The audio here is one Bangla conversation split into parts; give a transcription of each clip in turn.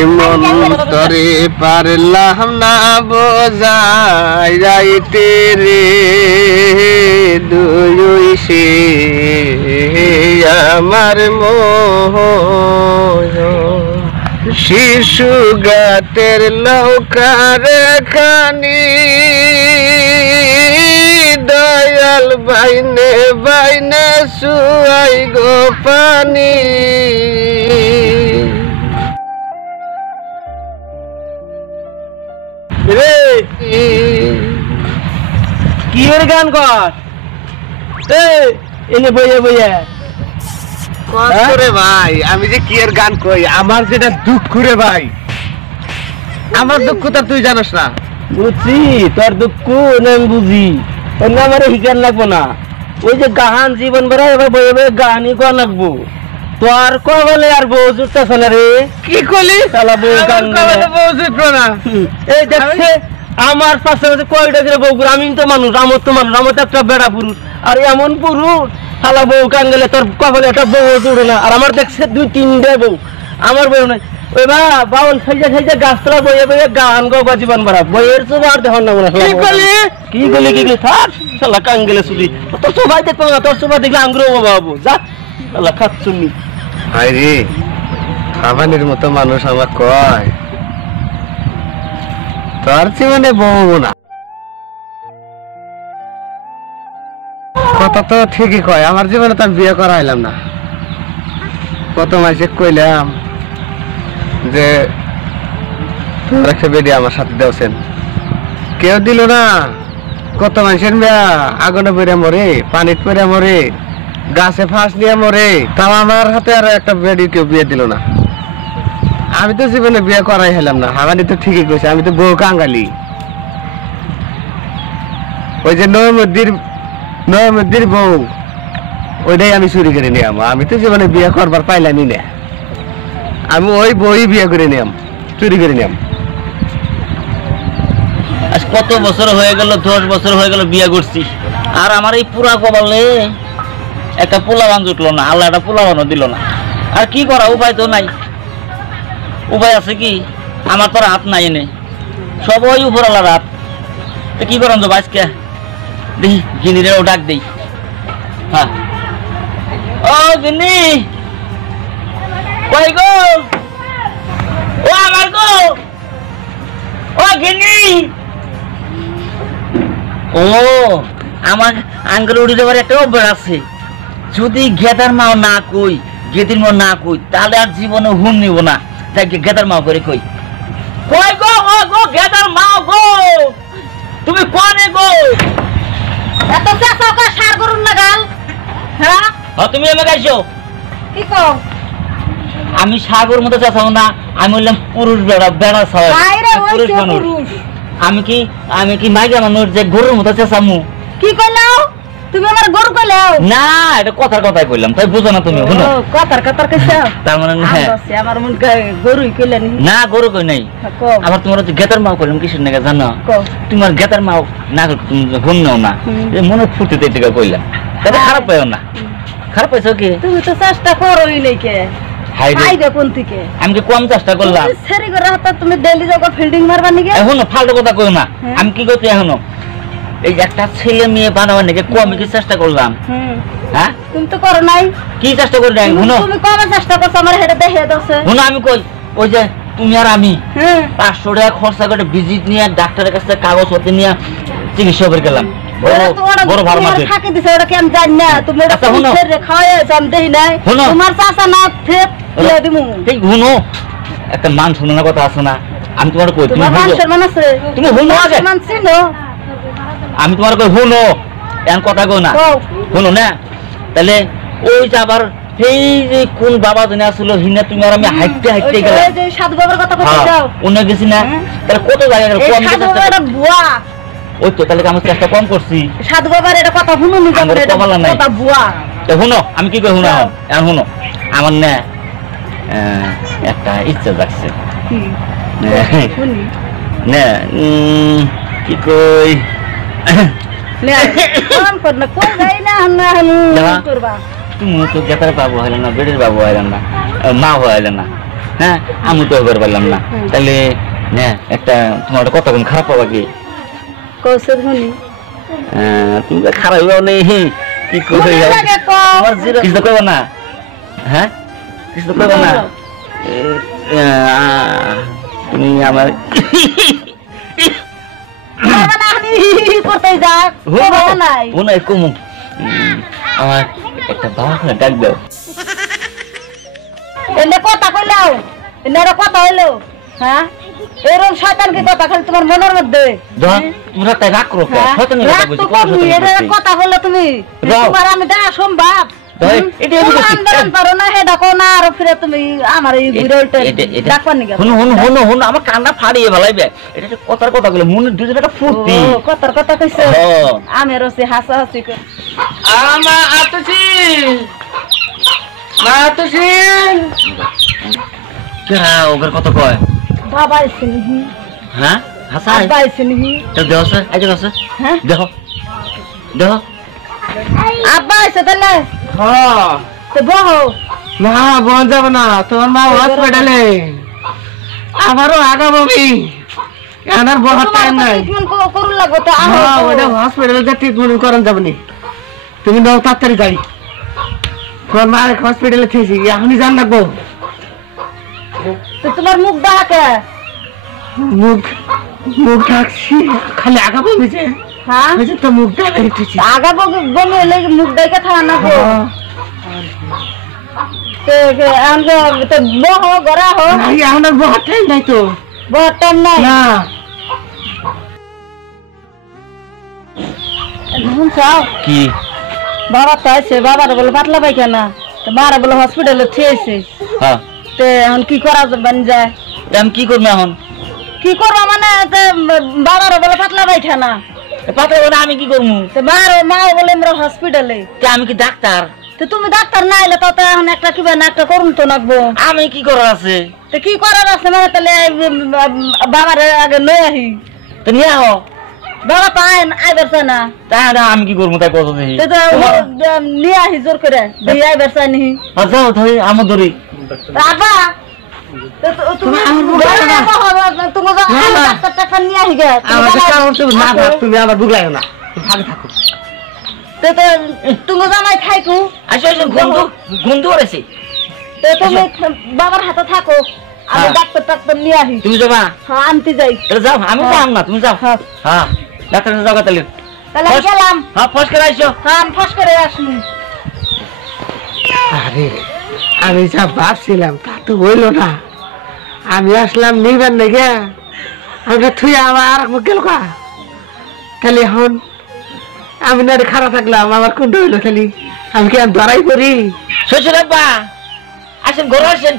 এমন তরে পারলাম না বোঝাই রাইতে রে দুই সে আমার মোহ শিশু গাতের লৌকার খানি দয়াল বাইনে বাইনে সুয়াই গো পানি রে কি এর গান কর এনে বইয়ে বইয়ে রে ভাই আমি যে কি এর গান কই আমার যেটা দুঃখ রে ভাই আমার দুঃখ তো তুই জানিস না বুঝছি তোর দুঃখ আমি বুঝি অন্য আমার হিকার লাগবো না ওই যে গাহান জীবন ভরা এবার বইয়ে বইয়ে গানই কর লাগবো তোর কবলে আর বউ জুটতেছে না রে কি কলি শালা বউ গান বউ জুটলো না এই দেখছে আমার পাশে কয়টা করে বউ আমি তো মানুষ আমার তো মানুষ আমার তো একটা বেড়া পুরুষ আর এমন পুরুষ শালা বউ কান গেলে তোর কবলে একটা বউ জুড়ে না আর আমার দেখছে 2-3টা বউ আমার বউ নাই ওই বা বাউল সাইজা সাইজা গাছতলা বইয়ে বইয়ে গান গাওয়া জীবন ভরা বইয়ের তো আর দেখুন না মনে কি গলি থাক শালা কান গেলে শুধু তোর সবাই দেখবো না তোর সবাই দেখলে আঙ্গুরও বাবু যা শালা খাচ্ছুনি হাই রে খাবানের মতো মানুষ আমার কয় তোর জীবনে বউ না কথা তো ঠিকই কয় আমার জীবনে তো আমি বিয়ে করাইলাম না কত মাসে কইলাম যে তোর একটা বেডি আমার সাথে দেওছেন কেউ দিল না কত মানুষের মেয়া আগুনে পড়ে মরে পানিতে পড়ে মরে গাছে ফাঁস নিয়ে মরে তাও আমার হাতে আর একটা বেডি কেউ বিয়ে দিল না আমি তো জীবনে বিয়ে করাই হলাম না হামানি তো ঠিকই কইছে আমি তো বউ কাঙ্গালি ওই যে নয়মুদ্দির বউ ওইটাই আমি চুরি করে নিয়াম আমি তো জীবনে বিয়ে করবার পাইলামই না আমি ওই বই বিয়ে করে নিয়াম চুরি করে নিয়াম আজ কত বছর হয়ে গেল 10 বছর হয়ে গেল বিয়ে করছি আর আমার এই পুরা কপালে একটা পোলাবান জুটলো না আল্লাহ একটা পোলাবানও দিল না আর কি করা উপায় তো নাই উপায় আছে কি আমার তো হাত নাই এনে সবই উপরালার হাত কি করেন তো আজকে দেখি গিনিরেও ডাক দেই হ্যাঁ ও গিনি কই গো ও আমার গো ও গিনি ও আমার আঙ্গুল উড়ি দেওয়ার একটা অভ্যাস আছে যদি গেদার মাও না কই গেদির মাও না কই তাহলে আর জীবনে হুন নিব না তাই গেদার মাও করে কই কই গো ও গো গেদার মাও গো তুমি কোনে গো এত চাচা কা সার করুন লাগাল হ্যাঁ তুমি আমাকে আইছো কি কও আমি সাগর মতো চাচাও না আমি বললাম পুরুষ বেড়া বেড়া ছাওয়া পুরুষ মানুষ আমি কি মাইগা মানুষ যে গরুর মতো চাচামু কি কইলাও তুমি আমার গরু কইলাও না এটা কথাই কইলাম তাই বুঝো না তুমি শুনো কথার কইছো তার মানে আমার মন গরুই কইলানি না গরু কই নাই আবার তোমার হচ্ছে গেতার মাও কইলাম কিসের নাকি জানো তোমার গেতার মাও না তুমি শুন নাও না মনে ফুটিতে এটা কইলাম তাহলে খারাপ পাইও না খারাপ পাইছো কি তুমি তো চেষ্টা করোই নাই কে হাইদে কোন থেকে আমি কি কম চেষ্টা করলাম সেরি করে হাত তুমি ডেলি যাও ফিল্ডিং মারবা নাকি এখন ফালতু কথা কইও না আমি কি করছি এখনো এই একটা ছেলে মেয়ে বানাবার নাকি কম কি চেষ্টা করলাম হ্যাঁ তুমি তো করো নাই কি চেষ্টা করি নাই শুনো তুমি কবে চেষ্টা করছো আমার হেডে দেখে দাওছে শুনো আমি কই ওই যে তুমি আর আমি 500 টাকা খরচা করে ভিজিট নিয়ে ডাক্তারের কাছে কাগজপত্র নিয়ে চিকিৎসা করে গেলাম বড় ভালো মাঝে থাকে দিছে ওটা কেন জানি না তুমি এটা ছেড়ে খাওয়ায় জান দেই নাই তোমার চাচা না ফেপ দিয়ে দিমু ঠিক শুনো একটা মান শুনো না কথা আছে না আমি তোমার কই তুমি মান আছে তুমি শুনো আগে মান ছিল আমি তোমার কই শুনো এন কথা কই না শুনো না তাহলে ওই যে আবার এই যে কোন বাবা জানি আসলো হিনা তুমি আর আমি হাইটে গেলাম ওই যে সাধু বাবার কথা কইতে যাও ওনে গেছি না তাহলে কত জায়গা গেল কম সাধু বাবার বুয়া ওই তো তাহলে আমি চেষ্টা কম করছি সাধু বাবার এটা কথা শুনো নি যাবে এটা কথা বুয়া তো শুনো আমি কি কই শুনো এখন শুনো আমার না একটা ইচ্ছা জাগছে শুনি না কি কই নে কোন করনা কই যাই না না করবা তুমি তো গেতার বাবু হইল না বেড়ের বাবু হইল না মা হইল না হ্যাঁ আমি তো এবার পারলাম না তাহলে না একটা তোমার একটা কথা কোন খারাপ পাবা কি কইছে শুনি তুমি তো খারাপ হইবা নেই কি করে কিছু তো করবো না হ্যাঁ কিছু তো করবো না তুমি আমার করতে যাক নাই কমু আমার একটা বাবা ডাক দাও এনে কথা কইলাও এনে কথা হইলো হ্যাঁ এরকম শয়তান কি কথা খালি তোমার মনের মধ্যে তোমরা তাই রাগ করো কথা বললো তুমি তোমার আমি দেখা সম্ভব আমার কান্না ফাড়িয়ে ভালাইবে এটা কথার কথা বলে মনে দুজন একটা ফুর্তি কথার কথা কইছে আমি রসি হাসা হাসি ওদের কত কয় বাবা এসে নিহি হ্যাঁ হাসা বাবা এসে নিহি দেখো হ্যাঁ দেখো দেখো আব্বা এসে তাহলে হ্যাঁ তো বহো না বোন যাবো না তোমার মা হসপিটালে আমারও আগাবি এনার বড় টাইম নাই করুন লাগবো তো ওটা হসপিটালে যা ট্রিটমেন্ট করেন যাবনি তুমি নাও তাড়াতাড়ি গাড়ি তোমার মা হসপিটালে থেছি এখনই জান লাগবো তো তোমার মুখ ডাকে মুখ মুখ ঢাকছি খালি আগাবো নিচে হ্যাঁ তো মুখ ডাকে রেখেছি আগাবো বমি হলে মুখ ডাকে থাকা না গো তো বহো গড়া হো এখন আর বহুত টাইম নাই তো বহুত টাইম নাই না চাও কি বাবা তো আছে বাবার বলে পাতলা পায়খানা তো মারা বলে হসপিটালে থেয়েছে হ্যাঁ তো এখন কি করা যাবেন যায় আমি কি করবো এখন কি করবো মানে বাবার বলে পাতলা পায়খানা পাতলা বলে আমি কি করবো তো মার মা বলে আমরা হসপিটালে আমি কি ডাক্তার তো তুমি ডাক্তার না এলে তো এখন একটা কি না একটা করুন তো নাকবো আমি কি করার আছে তো কি করার আছে মানে তাহলে বাবার আগে লই আহি তো নিয়ে আহ বাবা পায় আইবার চায় না তাই না আমি কি করবো তাই কত দেখি তো নিয়ে আহি জোর করে দিয়ে আইবার চায় নি যাও ধরি আমার ধরি বাবা তুমি ডাক্তার টাক্তার নিয়ে আহি গে তুমি আবার বুগলাই না ভালো থাকো তুমি জামাই খাইকু আসো আসো গন্ধু করেছি তো তুমি বাবার হাতে থাকো আমি ডাক্তার টাক্তার নিয়ে আহি তুমি যাবা হ্যাঁ আনতে যাই যাও আমি যাও না তুমি যাও হ্যাঁ ডাক্তার যাও তাহলে তাহলে গেলাম হ্যাঁ ফস করে আসো হ্যাঁ আমি ফস করে আসুন আরে আমি যা ভাবছিলাম তা তো হইলো না আমি আসলাম নিবেন নাকি আমাকে থুই আমার আর গেল কা খালি এখন আমি না খারাপ থাকলাম আমার কোনটা হইলো খালি আমি কি ধরাই করি শ্বশুর আব্বা আসেন ঘরে আসেন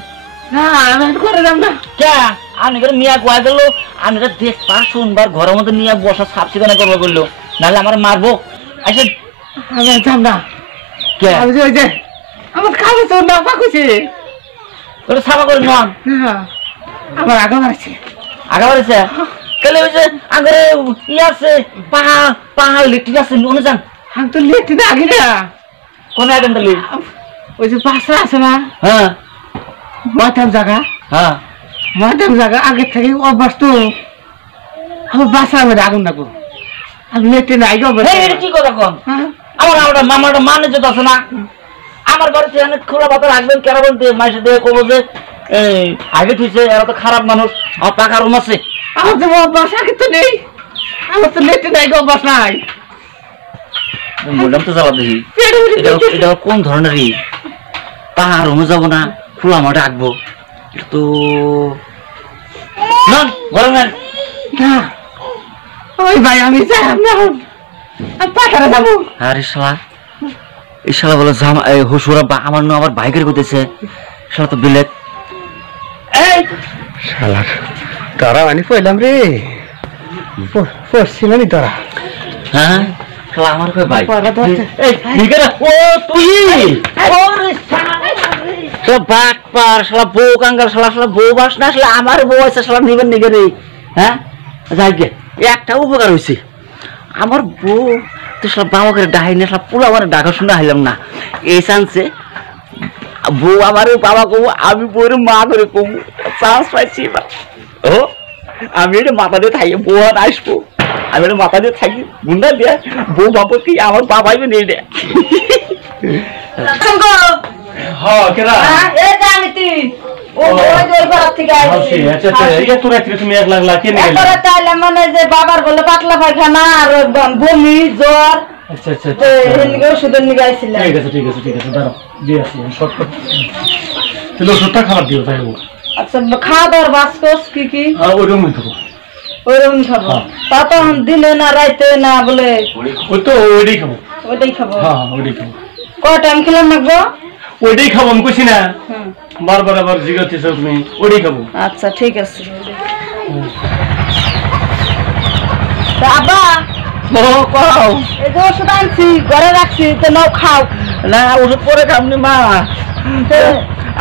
না আমি করে যাম না কে আমি করে মিয়া গোয়া গেল আমি দেখবা শুনবার ঘরের মধ্যে নিয়ে বসা সাপ সিকানা করবো বললো নাহলে আমার মারবো আসেন আমি যাম না কে আমি যে ওই যে আমার খাবে তো না পাকুছে ওটা সাফা করে নন আমার আগা মারছে আগা বাড়িছে তাহলে ওই যে আগে ই আছে পাহাড় লিটি আছে ওনে যান আমি তো লেট না আগে না কোন আইটেম তাহলে ওই যে বাসা আছে না হ্যাঁ মাতাম জায়গা হ্যাঁ মাতাম জায়গা আগে থেকে অভ্যাস তো আমার বাসার মধ্যে আগুন রাখবো আমি লেটে না আগে এটা কি কথা কন আমার মামাটা মানে যেত আছে না আমার বাড়িতে অনেক খোলা পাতা রাখবেন কেন বলতে মাইসে দিয়ে কবো যে আগে থুইছে এরা তো খারাপ মানুষ আমার পাকা রুম আছে আমার তো অভ্যাস আগে তো নেই আমার তো লেটে না আগে অভ্যাস নাই ম্যাডাম তো জ্বালা দেখি এটা কোন ধরনের পাহাড় রুমে যাবো না খোলা মাঠে রাখবো এটা তো ঘরে নেন না ওই ভাই আমি যাই আমি পাখারে যাবো আরে শালা এই শালা বলে জামা হুসুরা বা আমার নু আবার বাইকের করতেছে শালা তো বিলেত এই শালার তোরা মানে পড়লাম রে পড়ছি মানে তোরা হ্যাঁ শালা আমার কই ভাই এই ও তুই ওরে শালা বাট পার শালা বউ কাঙ্গাল শালা বউ বাস না শালা আমার বউ আছে শালা নিবেন নিগে রে হ্যাঁ যাই গে একটা উপকার হইছে আমার বউ তো সব বাবা করে ডাহাই না সব পুরো আমার ডাকা শুনে হাইলাম না এই চান্সে বউ আমার বাবা কব, আমি বউর মা করে কব, চান্স পাইছি এবার। ও আমি এটা মাথা দিয়ে থাকি, বউ আর আসবো, আমি এটা মাথা দিয়ে থাকি, গুন্ডা দিয়ে বউ ভাবো কি আমার বাবাই নেই রে। হ্যাঁ কেরা এই যে আমি তুই ওই ঘর থেকে আইছি। আচ্ছা এত রাত্রে তুমি এক লাগলা কে নিয়ে গেলে? এরপরে তাইলে মানে যে বাবার বলে পাতলা পায়খানা আর বমি জ্বর, আচ্ছা আচ্ছা ওষুধের নিয়ে গাইছিলাম। ঠিক আছে দাঁড়াও দিয়ে আসি শর্টকাট। তাহলে ওষুধটা খাবার দিও তাই হোক। আচ্ছা খাওয়া দাওয়ার বাসকস কি কি? ওইরকমই খাবো। ওইরকম খাবো? তা তো দিনে না রাইতে না বলে ওই তো ওইটাই খাবো। ওইটাই খাবো? হ্যাঁ ওইটাই খাবো। কয় টাইম খেলাম নাকবো? ওইটাই খাবো আমি কইছি না, বারবার আবার জিজ্ঞাসা তুমি। ওইটাই খাবো। আচ্ছা ঠিক আছে। আব্বা কও এই যে ওষুধ আনছি ঘরে রাখছি, তো নাও খাও। না ওষুধ পরে খাবনি মা,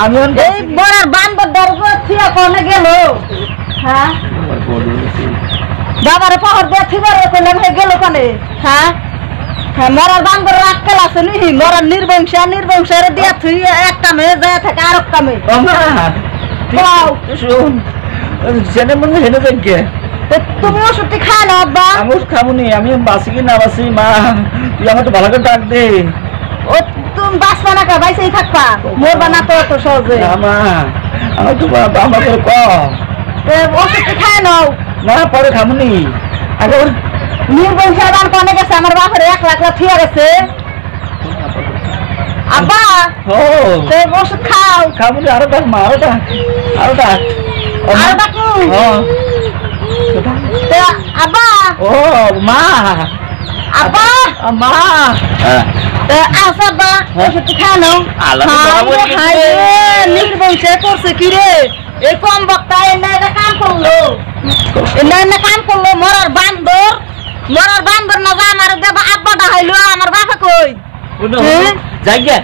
আমি এই বড়ার বান্দর দরজা থিয়া কোনে গেল? হ্যাঁ বাবারে পাহর দিয়ে থিবার কোনে গেল কোনে? হ্যাঁ হ্যাঁ মরার বান্দর আক্কেল আছে নি? মরার নির্বংশারে দিয়া থুই এক কামে যায় থাকে আর এক কামে। কও শুন, জেনে মনে হেনে দেখে তুমি ওষুধটি খায় না আব্বা? আমি ওষুধ খাবনি, আমি বাঁচি কি না বাঁচি মা, তুই আমার তো ভালো করে ডাক দে। ও তুমি বাঁচবা না কা, বাইসেই থাকবা, মরবা না তো অত সহজে। না মা আমার তো আমার করে ক ওষুধটি খায় নাও। না পরে খাবনি, আগে নির্বংশার বান কোনে গেছে? আমার বাপের 1 লাখ থিয়া গেছে। আব্বা ও ওষুধ খাও। খাবনি, আরো ডাক মা, আরো ডাক, আরো ডাক। আর ডাকু আব্বা। ও মা আব্বা মা আস আব্বা, ওষুধটি খায় নাও। আল্লাহ নির্বংশে করছে কি রে? এই কম বক্তা এনে কাম করলো, এনে কাম করলো। মরার বান্দর না যা আমার দেবা আব্বা ডাহাইলো, আমার বাপা কই? যাই গে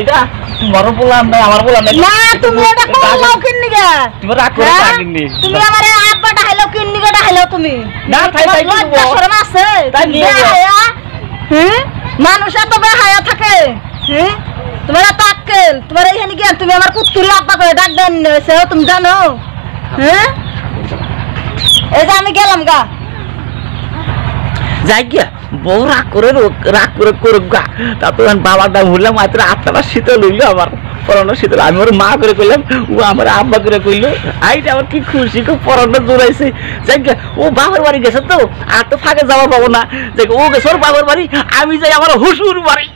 এটা তোমার বললাম না, আমার বললাম না তুমি এটা করলো কিন্নি গে? তুমি রাগ করে থাকিনি, তুমি আমারে আব্বা ডাহাইলো কিন্নি গে? ডাহাইলো তুমি না তাই তাই লজ্জা শরম আছে? তাই নিয়ে মানুষ এত বেহায়া থাকে? তোমার এত আক্কেল, তোমার এইখানে গিয়ে তুমি আমার কুত্তুর আব্বা করে ডাক দেন সেও তুমি জানো? এই যে আমি গেলাম গা। যাই গিয়া বউ রাগ করে করুক গা, তারপর বাবার দাম হইলাম মাত্র আত্মাটা শীতল হইলো, আমার পরানো শীতল। আমি ওর মা করে কইলাম, ও আমার আব্বা করে কইলো। আইটা আমার কি খুশি, খুব পরানো জোরাইছে। যাই গিয়া ও বাবার বাড়ি গেছে তো, আর তো ফাঁকে যাওয়া পাবো না। ও গেছে ওর বাবার বাড়ি, আমি যাই আমার হুসুর বাড়ি।